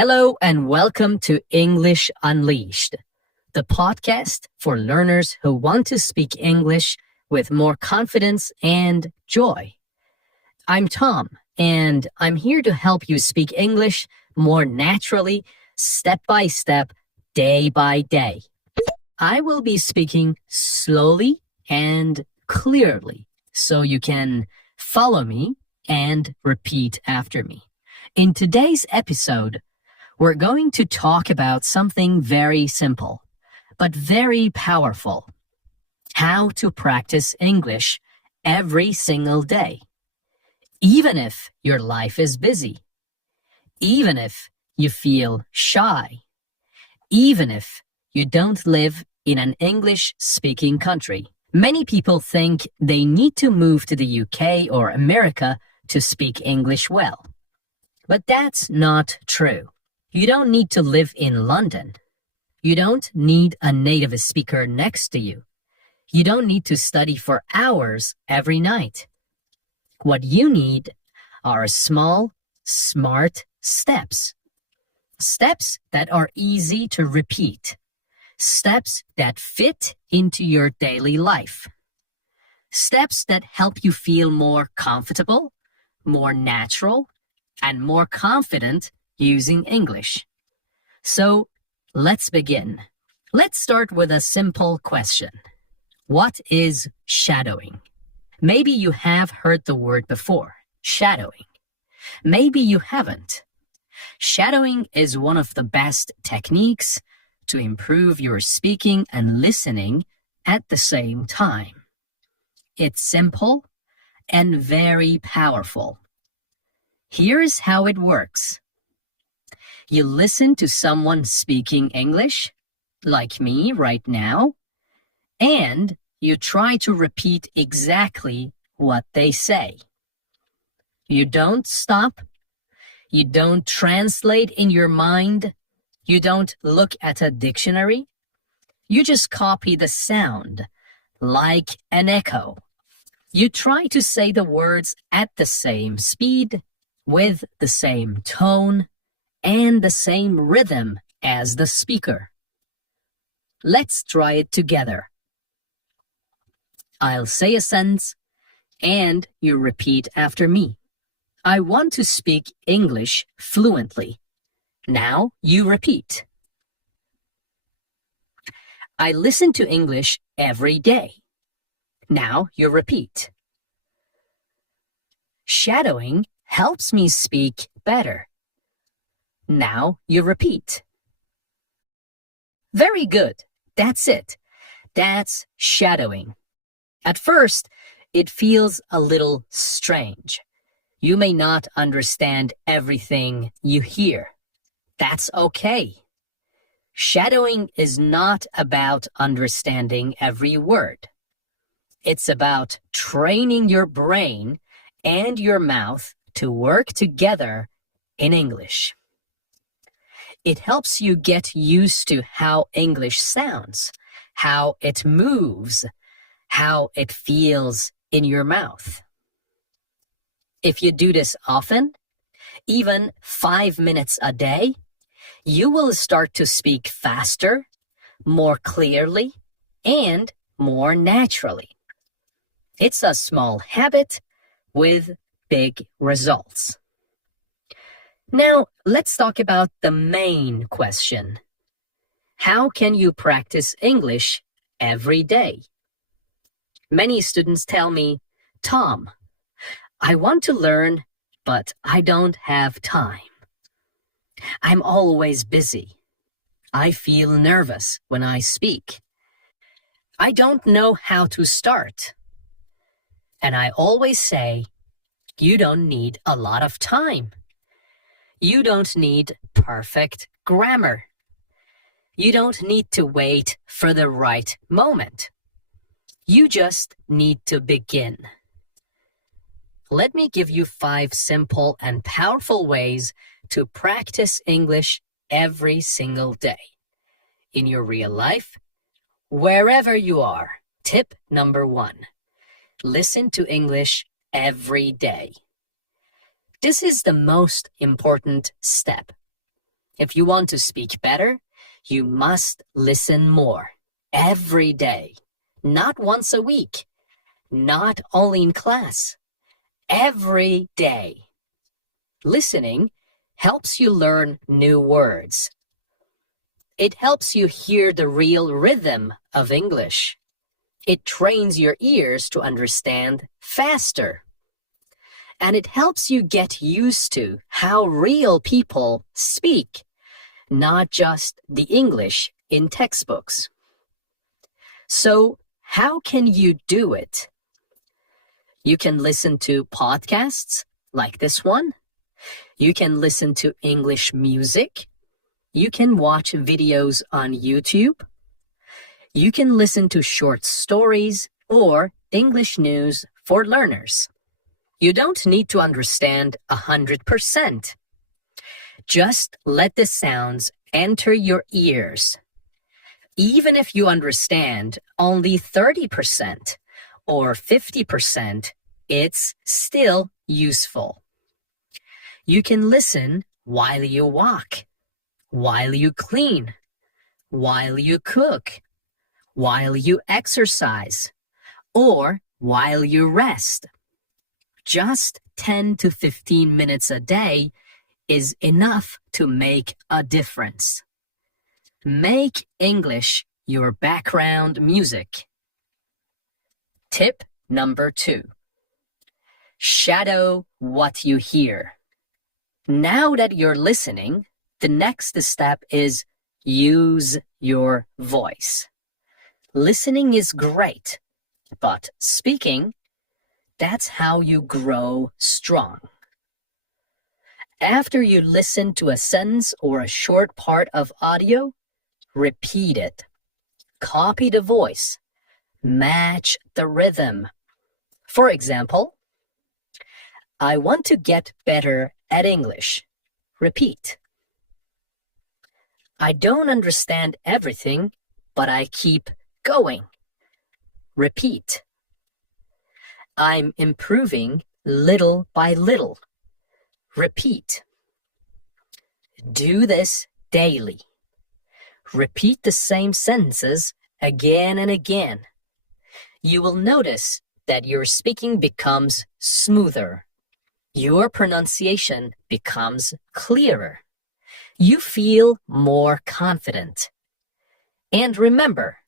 Hello and welcome to English Unleashed, the podcast for learners who want to speak English with more confidence and joy. I'm Tom, and I'm here to help you speak English more naturally, step by step, day by day. I will be speaking slowly and clearly so you can follow me and repeat after me. In today's episode, we're going to talk about something very simple, but very powerful. How to practice English every single day. Even if your life is busy. Even if you feel shy. Even if you don't live in an English-speaking country. Many people think they need to move to the UK or America to speak English well. But that's not true. You don't need to live in London. You don't need a native speaker next to you. You don't need to study for hours every night. What you need are small, smart steps. Steps that are easy to repeat. Steps that fit into your daily life. Steps that help you feel more comfortable, more natural, and more confident using English. So, let's begin. Let's start with a simple question. What is shadowing? Maybe you have heard the word before, shadowing. Maybe you haven't. Shadowing is one of the best techniques to improve your speaking and listening at the same time. It's simple and very powerful. Here's how it works. You listen to someone speaking English, like me right now, and you try to repeat exactly what they say. You don't stop. You don't translate in your mind. You don't look at a dictionary. You just copy the sound, like an echo. You try to say the words at the same speed, with the same tone, and the same rhythm as the speaker. Let's try it together. I'll say a sentence, and you repeat after me. I want to speak English fluently. Now you repeat. I listen to English every day. Now you repeat. Shadowing helps me speak better. Now you repeat. Very good. That's it. That's shadowing. At first, it feels a little strange. You may not understand everything you hear. That's okay. Shadowing is not about understanding every word. It's about training your brain and your mouth to work together in English. It helps you get used to how English sounds, how it moves, how it feels in your mouth. If you do this often, even 5 minutes a day, you will start to speak faster, more clearly, and more naturally. It's a small habit with big results. Now, let's talk about the main question. How can you practice English every day? Many students tell me, Tom, I want to learn, but I don't have time. I'm always busy. I feel nervous when I speak. I don't know how to start. And I always say, you don't need a lot of time. You don't need perfect grammar. You don't need to wait for the right moment. You just need to begin. Let me give you 5 simple and powerful ways to practice English every single day. In your real life, wherever you are. Tip number 1. Listen to English every day. This is the most important step. If you want to speak better, you must listen more every day, not once a week, not only in class, every day. Listening helps you learn new words. It helps you hear the real rhythm of English. It trains your ears to understand faster. And it helps you get used to how real people speak, not just the English in textbooks. So, how can you do it? You can listen to podcasts like this one. You can listen to English music. You can watch videos on YouTube. You can listen to short stories or English news for learners. You don't need to understand 100%. Just let the sounds enter your ears. Even if you understand only 30% or 50%, it's still useful. You can listen while you walk, while you clean, while you cook, while you exercise, or while you rest. Just 10 to 15 minutes a day is enough to make a difference. Make English your background music. Tip number 2. Shadow what you hear. Now that you're listening, the next step is use your voice. Listening is great, but speaking, that's how you grow strong. After you listen to a sentence or a short part of audio, repeat it. Copy the voice. Match the rhythm. For example, I want to get better at English. Repeat. I don't understand everything, but I keep going. Repeat. I'm improving little by little. Repeat. Do this daily. Repeat the same sentences again and again. You will notice that your speaking becomes smoother. Your pronunciation becomes clearer. You feel more confident. And remember,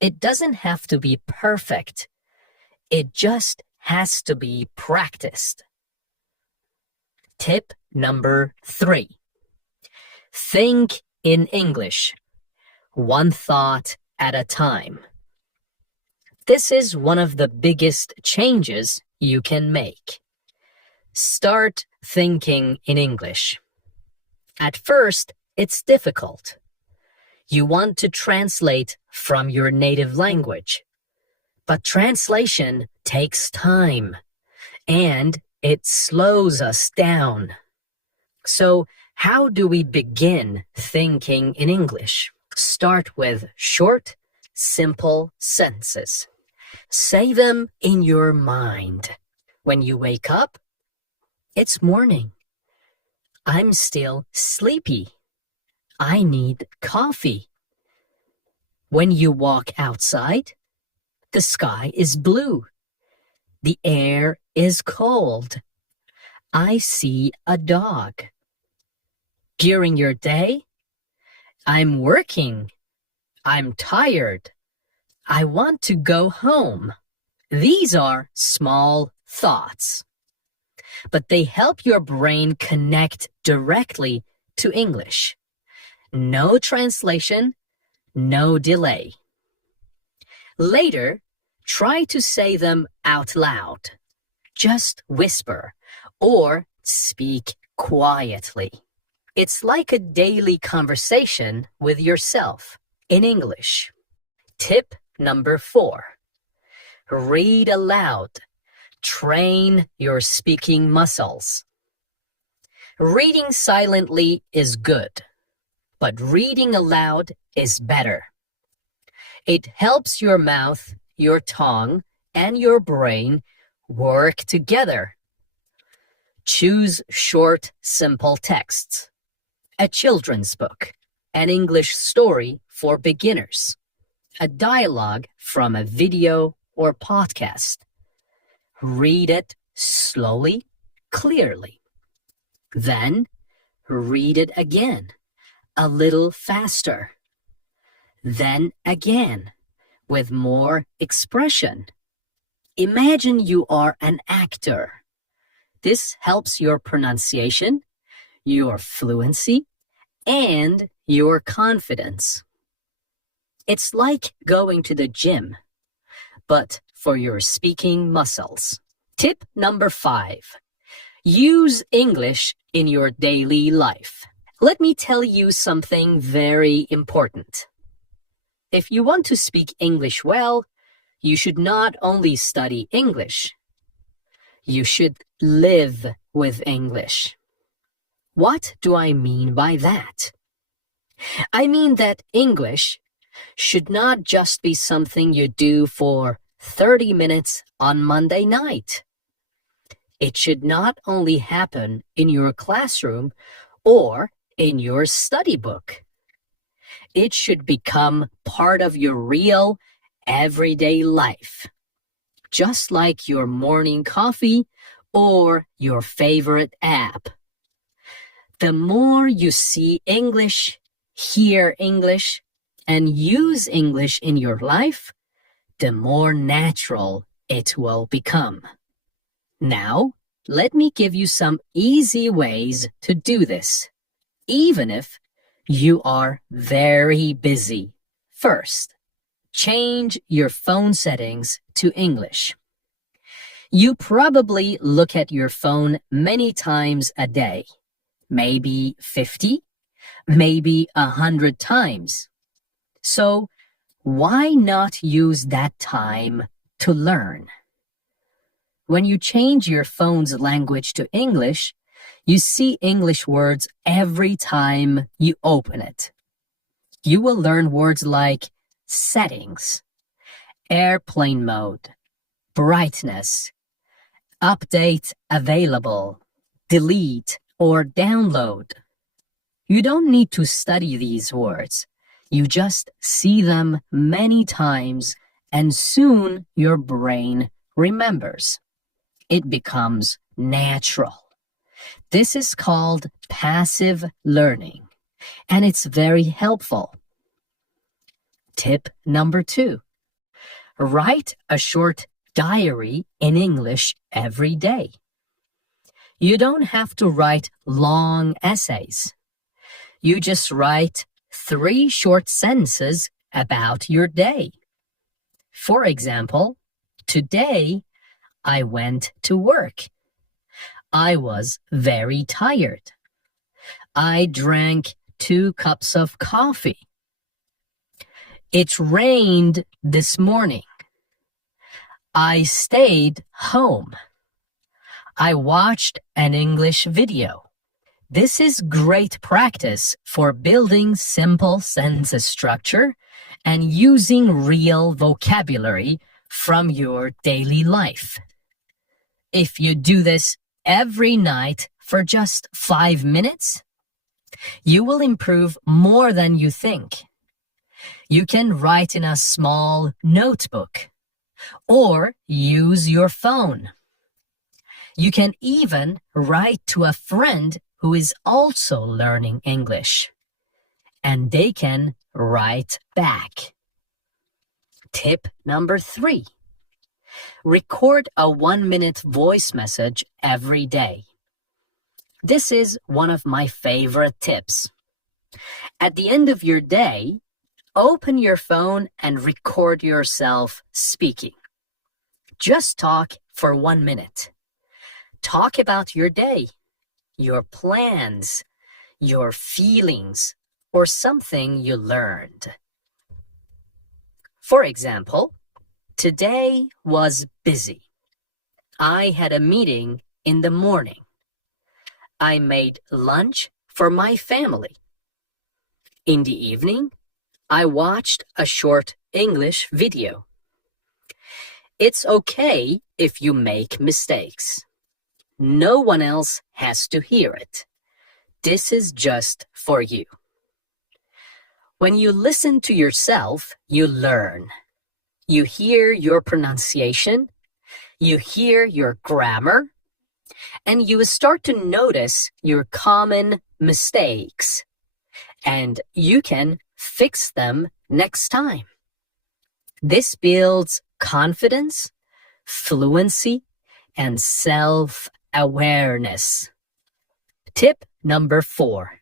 it doesn't have to be perfect. It just has to be practiced. Tip number 3. Think in English, one thought at a time. This is one of the biggest changes you can make. Start thinking in English. At first, it's difficult. You want to translate from your native language. But translation takes time, and it slows us down. So, how do we begin thinking in English? Start with short, simple sentences. Say them in your mind. When you wake up, it's morning. I'm still sleepy. I need coffee. When you walk outside, the sky is blue. The air is cold. I see a dog. During your day, I'm working. I'm tired. I want to go home. These are small thoughts, but they help your brain connect directly to English. No translation, no delay. Later, try to say them out loud. Just whisper or speak quietly. It's like a daily conversation with yourself in English. Tip number 4. Read aloud. Train your speaking muscles. Reading silently is good, but reading aloud is better. It helps your mouth, your tongue, and your brain work together. Choose short, simple texts. a children's book, an English story for beginners, a dialogue from a video or podcast. Read it slowly, clearly. Then read it again, a little faster. Then again, with more expression. Imagine you are an actor. This helps your pronunciation, your fluency, and your confidence. It's like going to the gym, but for your speaking muscles. Tip number 5. Use English in your daily life. Let me tell you something very important. If you want to speak English well, you should not only study English. You should live with English. What do I mean by that? I mean that English should not just be something you do for 30 minutes on Monday night. It should not only happen in your classroom or in your study book. It should become part of your real, everyday life, just like your morning coffee or your favorite app. The more you see English, hear English, and use English in your life, the more natural it will become. Now, let me give you some easy ways to do this, even if you are very busy. First, change your phone settings to English. You probably look at your phone many times a day, maybe 50, maybe 100 times. So, why not use that time to learn? When you change your phone's language to English, you see English words every time you open it. You will learn words like settings, airplane mode, brightness, update available, delete, or download. You don't need to study these words. You just see them many times and soon your brain remembers. It becomes natural. This is called passive learning, and it's very helpful. Tip number 2. Write a short diary in English every day. You don't have to write long essays. You just write 3 short sentences about your day. For example, today I went to work. I was very tired. I drank 2 cups of coffee. It rained this morning. I stayed home. I watched an English video. This is great practice for building simple sentence structure and using real vocabulary from your daily life. If you do this every night for just 5 minutes, you will improve more than you think. You can write in a small notebook or use your phone. You can even write to a friend who is also learning English, and they can write back. Tip number 3. Record a 1-minute voice message every day. This is one of my favorite tips. At the end of your day, open your phone and record yourself speaking. Just talk for 1 minute. Talk about your day, your plans, your feelings, or something you learned. For example, today was busy. I had a meeting in the morning. I made lunch for my family. In the evening, I watched a short English video. It's okay if you make mistakes. No one else has to hear it. this is just for you. When you listen to yourself, you learn. You hear your pronunciation, you hear your grammar, and you start to notice your common mistakes, and you can fix them next time. This builds confidence, fluency, and self-awareness. Tip number 4.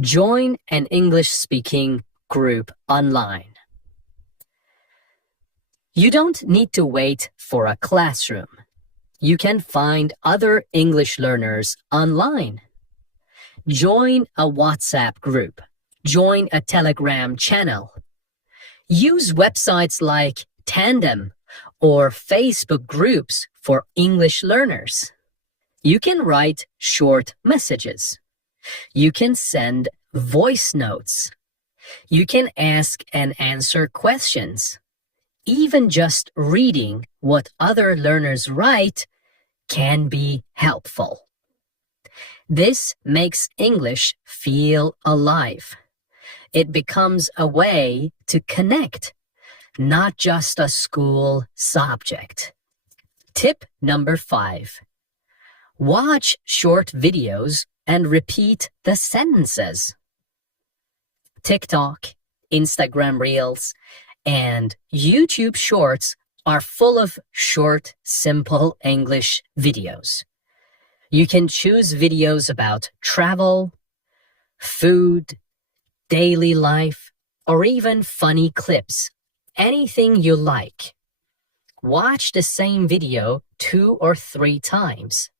Join an English-speaking group online. You don't need to wait for a classroom. You can find other English learners online. Join a WhatsApp group. Join a Telegram channel. Use websites like Tandem or Facebook groups for English learners. You can write short messages. You can send voice notes. You can ask and answer questions. Even just reading what other learners write can be helpful. This makes English feel alive. It becomes a way to connect, not just a school subject. Tip number 5. Watch short videos and repeat the sentences. TikTok, Instagram Reels, and YouTube Shorts are full of short, simple English videos. You can choose videos about travel, food, daily life, or even funny clips. Anything you like. Watch the same video 2 or 3 times.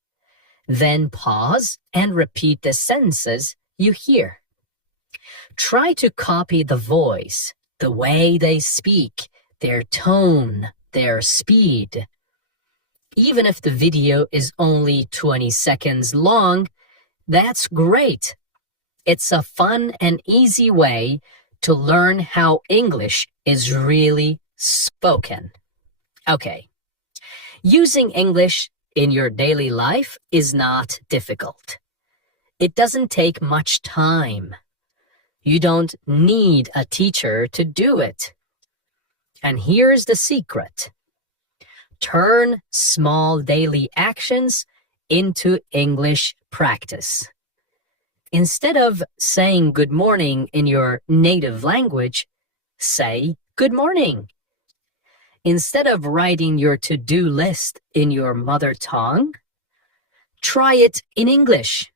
Then pause and repeat the sentences you hear. Try to copy the voice, the way they speak, their tone, their speed. Even if the video is only 20 seconds long, that's great. It's a fun and easy way to learn how English is really spoken. Okay, using English in your daily life is not difficult. It doesn't take much time. You don't need a teacher to do it. And here's the secret. Turn small daily actions into English practice. Instead of saying good morning in your native language, say good morning. Instead of writing your to-do list in your mother tongue, try it in English.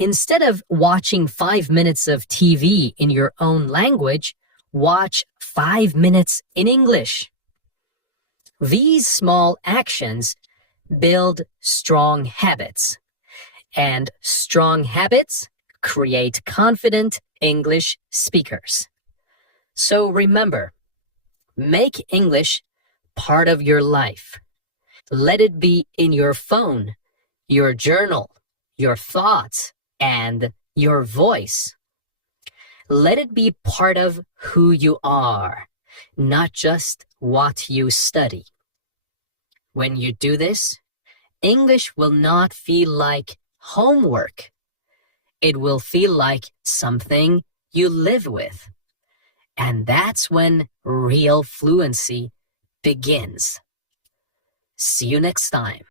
Instead of watching 5 minutes of TV in your own language, watch 5 minutes in English. These small actions build strong habits, and strong habits create confident English speakers. So remember, make English part of your life. Let it be in your phone, your journal, your thoughts, and your voice. Let it be part of who you are, not just what you study. When you do this, English will not feel like homework. It will feel like something you live with. And that's when real fluency begins. See you next time.